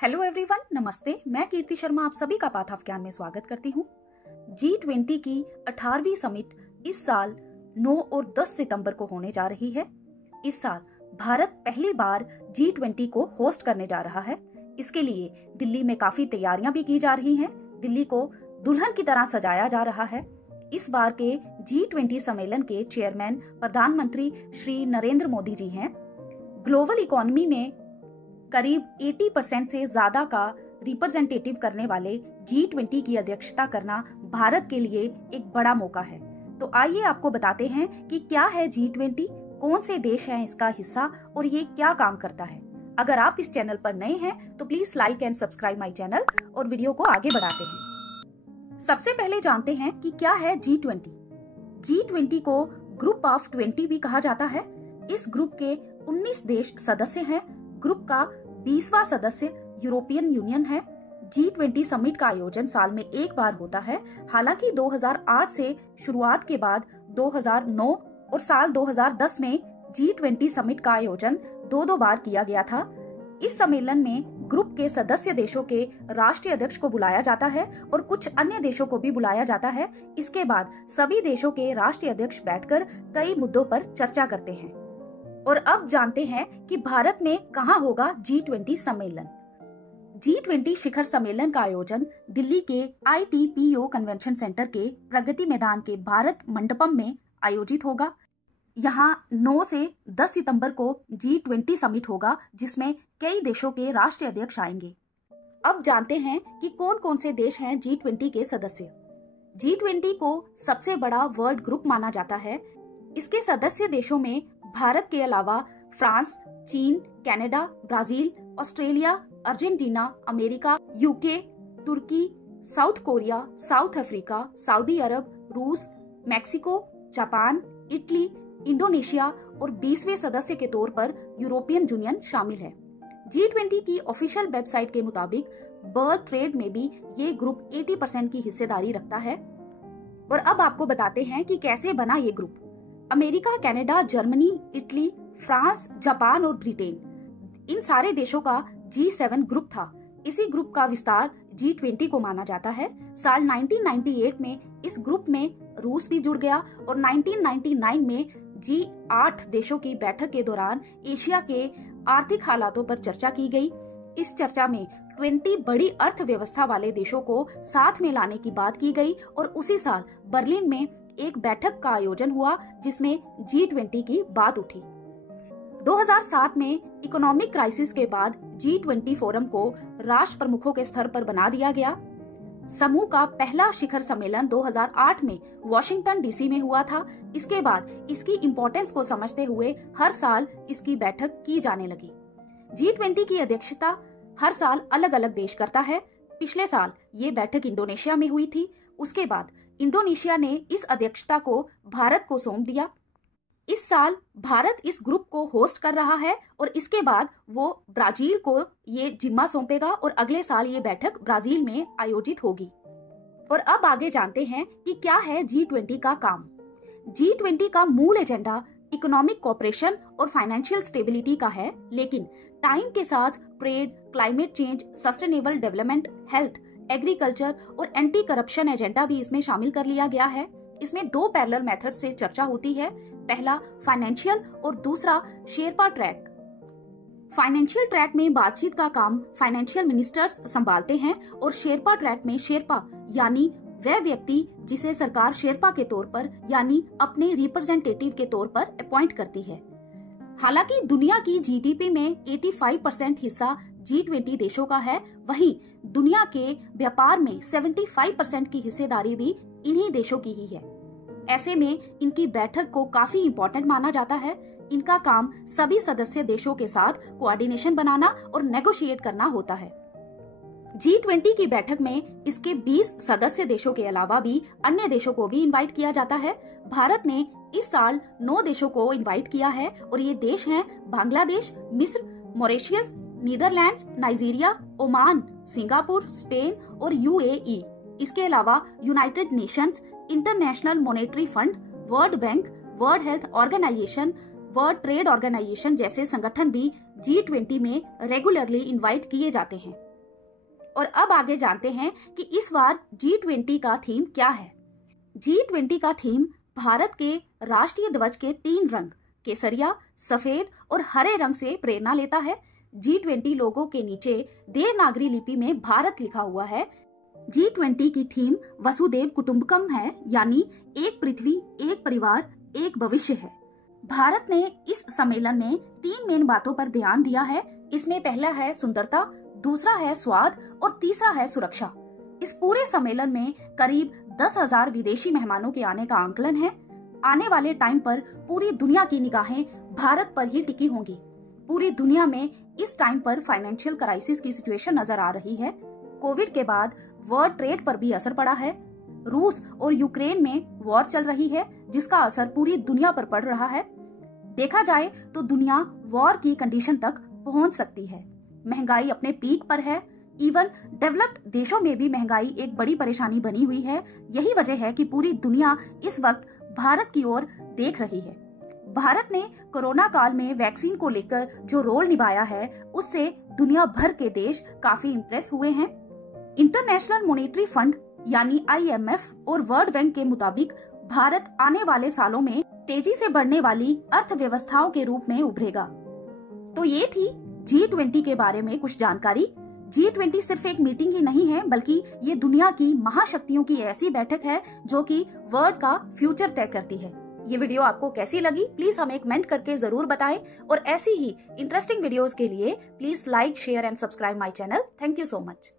Hello everyone, नमस्ते। मैं कीर्ति शर्मा आप सभी का पाथ ऑफ ज्ञान में स्वागत करती हूँ। G20 की 18वीं समिट इस साल 9 और 10 सितंबर को होने जा रही है। इस साल भारत पहली बार G20 को होस्ट करने जा रहा है। इसके लिए दिल्ली में काफी तैयारियां भी की जा रही हैं। दिल्ली को दुल्हन की तरह सजाया जा रहा है। इस बार के G20 सम्मेलन के चेयरमैन प्रधानमंत्री श्री नरेंद्र मोदी जी हैं। ग्लोबल इकोनॉमी में करीब 80% से ज्यादा का रिप्रेजेंटेटिव करने वाले G20 की अध्यक्षता करना भारत के लिए एक बड़ा मौका है। तो आइए आपको बताते हैं कि क्या है G20, कौन से देश हैं इसका हिस्सा और ये क्या काम करता है। अगर आप इस चैनल पर नए हैं तो please like and subscribe my channel और वीडियो को आगे बढ़ाते हैं। सबसे पहले जानते हैं कि क्या है G20। G20 को ग्रुप ऑफ 20 भी कहा जाता है। इस ग्रुप के 19 देश सदस्य हैं। ग्रुप का 20वां सदस्य यूरोपियन यूनियन है। G20 समिट का आयोजन साल में एक बार होता है। हालांकि 2008 से शुरुआत के बाद 2009 और साल 2010 में G20 समिट का आयोजन दो बार किया गया था। इस सम्मेलन में ग्रुप के सदस्य देशों के राष्ट्रीय अध्यक्ष को बुलाया जाता है और कुछ अन्य देशों को भी बुलाया जाता है। इसके बाद सभी देशों के राष्ट्रीय अध्यक्ष बैठकर कई मुद्दों पर चर्चा करते हैं। और अब जानते हैं कि भारत में कहां होगा G20 सम्मेलन। G20 शिखर सम्मेलन का आयोजन दिल्ली के ITPO कन्वेंशन सेंटर के प्रगति मैदान के भारत मंडपम में आयोजित होगा। यहां 9 से 10 सितंबर को G20 समिट होगा, जिसमें कई देशों के राष्ट्रीय अध्यक्ष आएंगे। अब जानते हैं कि कौन कौन से देश हैं G20 के सदस्य। G20 को सबसे बड़ा वर्ल्ड ग्रुप माना जाता है। इसके सदस्य देशों में भारत के अलावा फ्रांस, चीन, Canada, Brazil, Australia, Argentina, America, UK, तुर्की, South Korea, South Africa, Saudi अरब, रूस, मेक्सिको, जापान, इटली, इंडोनेशिया और 20वें सदस्य के तौर पर यूरोपियन यूनियन शामिल है। G20 की ऑफिशियल वेबसाइट के मुताबिक वर्ल्ड ट्रेड में भी ये ग्रुप 80% की हिस्सेदारी रखता है। और अब आपको बताते हैं कि कैसे बना ये group. America, Canada, Germany, Italy, France, Japan और ब्रिटेन, इन सारे देशों का G7 ग्रुप था। इसी ग्रुप का विस्तार G20 को माना जाता है। साल 1998 में इस ग्रुप में रूस भी जुड़ गया और 1999 में G8 देशों की बैठक के दौरान एशिया के आर्थिक हालातों पर चर्चा की गई। इस चर्चा में 20 बड़ी अर्थव्यवस्था वाले देशों को साथ में लाने की बात की गई और उसी साल बर्लिन में एक बैठक का आयोजन हुआ जिसमें G20 की बात उठी। 2007 में इकोनॉमिक क्राइसिस के बाद G20 फोरम को राष्ट्र प्रमुखों के स्तर पर बना दिया गया। समूह का पहला शिखर सम्मेलन 2008 में वॉशिंगटन डीसी में हुआ था। इसके बाद इसकी इम्पोर्टेंस को समझते हुए हर साल इसकी बैठक की जाने लगी। G20 की अध्यक्षता हर साल अलग अलग देश करता है। पिछले साल ये बैठक इंडोनेशिया में हुई थी। उसके बाद इंडोनेशिया ने इस अध्यक्षता को भारत को सौंप दिया। इस साल भारत इस ग्रुप को होस्ट कर रहा है और इसके बाद वो ब्राजील को ये जिम्मा सौंपेगा और अगले साल ये बैठक ब्राजील में आयोजित होगी। और अब आगे जानते हैं कि क्या है G20 का काम। G20 का मूल एजेंडा इकोनॉमिक कोऑपरेशन और फाइनेंशियल स्टेबिलिटी का है, लेकिन टाइम के साथ trade, climate change, sustainable development, health, agriculture और एंटी करप्शन एजेंडा भी इसमें शामिल कर लिया गया है। इसमें 2 पैरेलल मेथड से चर्चा होती है। पहला फाइनेंशियल और दूसरा शेरपा ट्रैक। फाइनेंशियल ट्रैक में बातचीत का काम फाइनेंशियल मिनिस्टर्स संभालते हैं और शेरपा ट्रैक में शेरपा यानी वह व्यक्ति जिसे सरकार शेरपा के तौर पर यानी अपने रिप्रेजेंटेटिव के तौर पर अपॉइंट करती है। हालांकि दुनिया की जीडीपी में 85% हिस्सा G20 देशों का है, वहीं दुनिया के व्यापार में 75% की हिस्सेदारी भी इन्हीं देशों की ही है। ऐसे में इनकी बैठक को काफी इम्पोर्टेंट माना जाता है। इनका काम सभी सदस्य देशों के साथ कोऑर्डिनेशन बनाना और नेगोशिएट करना होता है। G20 की बैठक में इसके 20 सदस्य देशों के अलावा भी अन्य देशों को भी इनवाइट किया जाता है। भारत ने इस साल 9 देशों को इनवाइट किया है और ये देश हैं बांग्लादेश, मिस्र, Mauritius, Netherlands, Nigeria, Oman, Singapore, Spain और UAE। इसके अलावा United Nations, International Monetary Fund, World Bank, World Health Organization, World Trade Organization जैसे संगठन भी G20 में रेगुलरली इनवाइट किए जाते हैं। और अब आगे जानते हैं कि इस बार G20 का थीम क्या है। G20 का थीम भारत के राष्ट्रीय ध्वज के 3 रंग केसरिया, सफेद और हरे रंग से प्रेरणा लेता है। G20 लोगों के नीचे देवनागरी लिपि में भारत लिखा हुआ है। G20 की थीम वसुदेव कुटुंबकम है, यानी एक पृथ्वी, एक परिवार, एक भविष्य है। भारत ने इस सम्मेलन में 3 मेन बातों पर ध्यान दिया है। इसमें पहला है सुंदरता, दूसरा है स्वाद और तीसरा है सुरक्षा। इस पूरे सम्मेलन में करीब 10,000 विदेशी मेहमानों के आने का आंकलन है। आने वाले टाइम पर पूरी दुनिया की निगाहें भारत पर ही टिकी होंगी। पूरी दुनिया में इस टाइम पर फाइनेंशियल क्राइसिस की सिचुएशन नजर आ रही है। कोविड के बाद वर्ल्ड ट्रेड पर भी असर पड़ा है। रूस और यूक्रेन में वॉर चल रही है, जिसका असर पूरी दुनिया पर पड़ रहा है। देखा जाए तो दुनिया वॉर की कंडीशन तक पहुंच सकती है। महंगाई अपने पीक पर है। इवन डेवलप्ड देशों में भी महंगाई एक बड़ी परेशानी बनी हुई है। यही वजह है कि पूरी दुनिया इस वक्त भारत की ओर देख रही है। भारत ने कोरोना काल में वैक्सीन को लेकर जो रोल निभाया है, उससे दुनिया भर के देश काफी इम्प्रेस हुए हैं। इंटरनेशनल मॉनेटरी फंड यानी IMF और वर्ल्ड बैंक के मुताबिक भारत आने वाले सालों में तेजी से बढ़ने वाली अर्थव्यवस्थाओं के रूप में उभरेगा। तो ये थी G20 के बारे में कुछ जानकारी। G20 सिर्फ एक मीटिंग ही नहीं है, बल्कि ये दुनिया की महाशक्तियों की ऐसी बैठक है जो कि वर्ल्ड का फ्यूचर तय करती है। ये वीडियो आपको कैसी लगी, प्लीज हमें कमेंट करके जरूर बताएं और ऐसी ही इंटरेस्टिंग वीडियोस के लिए please like, share and subscribe my channel. Thank you so much.